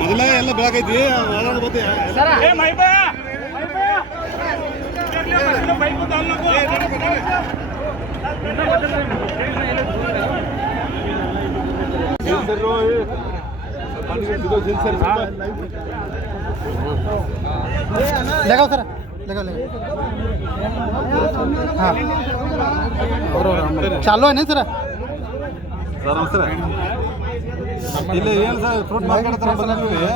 ಮೊದಲ ಎಲ್ಲ ಬೆಳಗೈತಿ लगाओ सर लगाओ हाँ चालू है ना सर ಸರ್ ನಮಸ್ಕಾರ. ಇಲ್ಲಿ ಏನು ಸರ್ ಫ್ರೂಟ್ ಮಾರ್ಕೆಟ್ ಹತ್ರ ಬಂದಿದ್ದೀವಿ.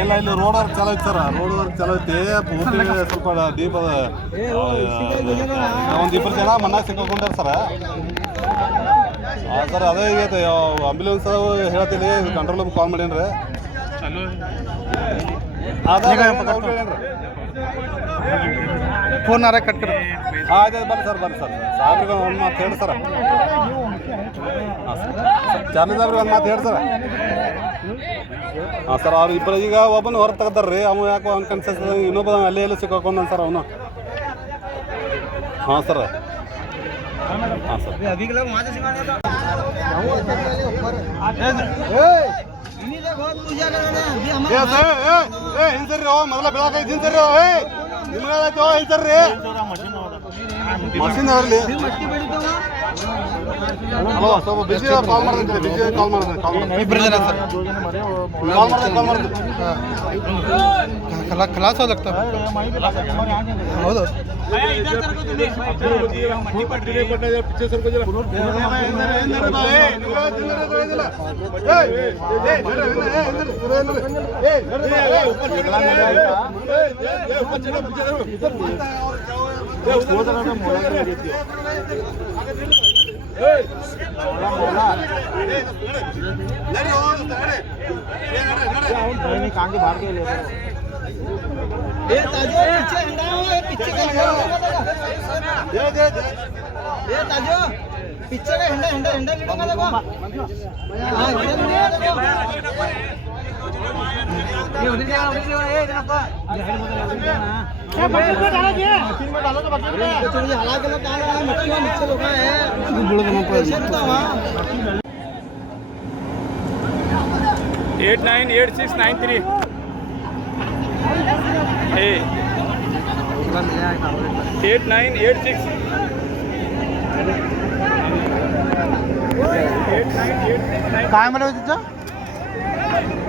ಇಲ್ಲ ಇಲ್ಲಿ ರೋಡ್ ವರ್ಕ್ ಚಾಲೋ ಐತಿ ಸರ್. ರೋಡ್ ವರ್ಕ್ ಚಾಲೋ ಐತಿ. ಪೂರ್ತಿ ಸ್ವಲ್ಪ ಡೀಪ್ ಅದ. ಒಂದು 2 ಜನ ಮಣ್ಣಾಗ ಸಿಕ್ಕಾಕೊಂಡಾರ ಸರ್. ಸರ್ ಅದೇ ಈಗ ಆಂಬ್ಯುಲೆನ್ಸ್ ಹೇಳ್ತೀನಿ ಕಂಟ್ರೋಲ್ ರೂಮ್ ಕಾಲ್ ಮಾಡೀನಿ. ಫೋನ್ ಆರ ಕಟ್ ಕರ್ ಅದೇ ಬನ್ನಿ ಸರ್ ಸಾಹೇಬ್ರಿಗೆ ಒಂದು ಮಾತು ಹೇಳಿ ಸರ್. ಚಾರ್ಲಿ ಸಾಹೇಬ್ರಿಗೆ ಒಂದು ಮಾತು ಹೇಳಿ ಸರ್. ಹಾಂ ಸರ್ ಅವ್ರು ಇಬ್ಬರು ಈಗ ಒಬ್ಬನ ಹೊರ ತೆಗ್ದಾರ ರೀ. ಅವ ಯಾಕೋ ಅನ್ಕನ್ಸಸ್ ಇನ್ನೊಬ್ಬ ಅಲ್ಲೇ ಎಲ್ಲ ಸಿಕ್ಕಾಕೊಂಡ ಸರ್ ಅವನು. ಹಾಂ ಸರ್ ಹಾಂ ಸರ್ ಹಿಂಸರಿ ಮೊದಲ ಬೆಳಕೈತಿ ಹಿಂಸರಿ ನಿಮ್ಗಾಯ್ತು ಹಿಂಸರಿ ಮಷಿನ್ ಅವರಲ್ಲಿ ಹಲೋ ಸ್ವಲ್ಪ ಬಿಸಿ ಕಾಲ್ ಮಾಡ್ತೀನಿ ಬಿಸಿ ಕಾಲ್ ಮಾಡ್ತೀನಿ क्लास हो लगता है ಹೌದು पिक्चर का हिंडा हिंडा हिंडा वीडियो का देखो हां ये उधर जा ए देखो क्या बटन को डालो जी मशीन में डालो तो बटन पे चलिए हला के लोग डाल रहा है मच्छी में नीचे लोग है बुड़ बना पर 898693 ए 8986 काय म्हणत होती तिचं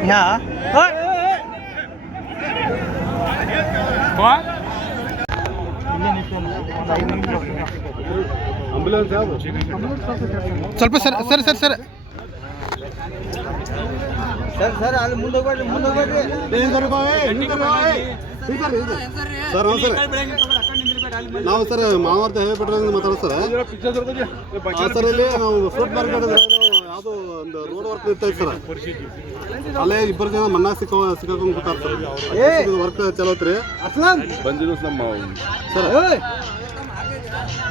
ह्या ಆಂಬ್ಯುಲೆನ್ಸ್ ಯಾವುದು ಸ್ವಲ್ಪ sir sir sir sir sir sir ಅಲ್ಲಿ ಮುಂದೆ ಹೋಗ್ಬೇಡ್ರಿ ಸರ್ ಸರ್ ನಾವು ಸರ್ ಮಾನವರ್ತ ಹೇಳ್ಬಿಟ್ರೆ ಮಾತಾಡೋ ಸರ್. ಸರ್ ಇಲ್ಲಿ ನಾವು ಫ್ರೂಟ್ ಮಾರ್ಕೆಟ್ ಯಾವುದೋ ಒಂದು ರೋಡ್ ವರ್ಕ್ ಇರ್ತೈತೆ ಸರ್. ಅಲ್ಲೇ 2 ಜನ ಮಣ್ಣಾ ಸಿಕ್ಕಾಕೊಂಡು ಕೂತಾರ ಸರ್. ವರ್ಕ್ ಚಲೋ ಐತ್ರಿ ಬಂದಿರೋ ನಮ್ಮ ಸರ್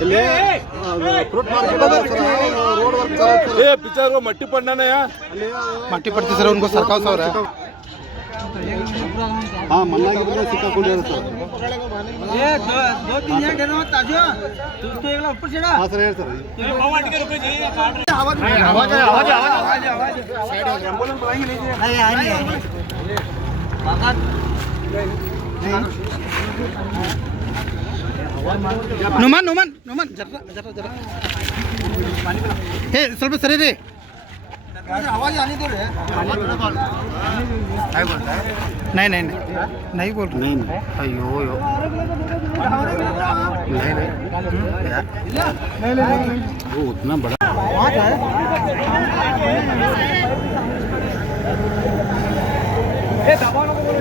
ಇಲ್ಲಿ ಫ್ರೂಟ್ ಮಾರ್ಕೆಟ್ ಅದ ಸರ್. ರೋಡ್ ವರ್ಕ್ ಚಲೋ ಐತೆ ಪಿಕ್ಚರ್ ಮಟ್ಟಿ ಪಣ್ಣನ ಅಲ್ಲಿ मट्टी पड़ती सर उनको सरकाव सर ಹಾಂ ಮಣ್ಣಾಗಿ ಸಿಕ್ಕಾಕೊಂಡಿದ್ದಾರೆ ಸರ್. ये दो तीन जन डरो ताजो तू तो एकला ऊपर चढ़ा ಹಾಂ ಸರ್ ಹೇಳಿ ಸರ್. आवाज साइड हो एम्बुलेंस बुलाएंगे लीजिए नहीं बात नुमान नुमान नुमान जरा जरा जरा हे ಸ್ವಲ್ಪ ಸರಿ ರೀ आवाज आने दो रे नहीं नहीं नहीं नहीं बोल रहे नहीं अयो यो नहीं नहीं वो उतना बड़ा बात है ए दबाव को बोलो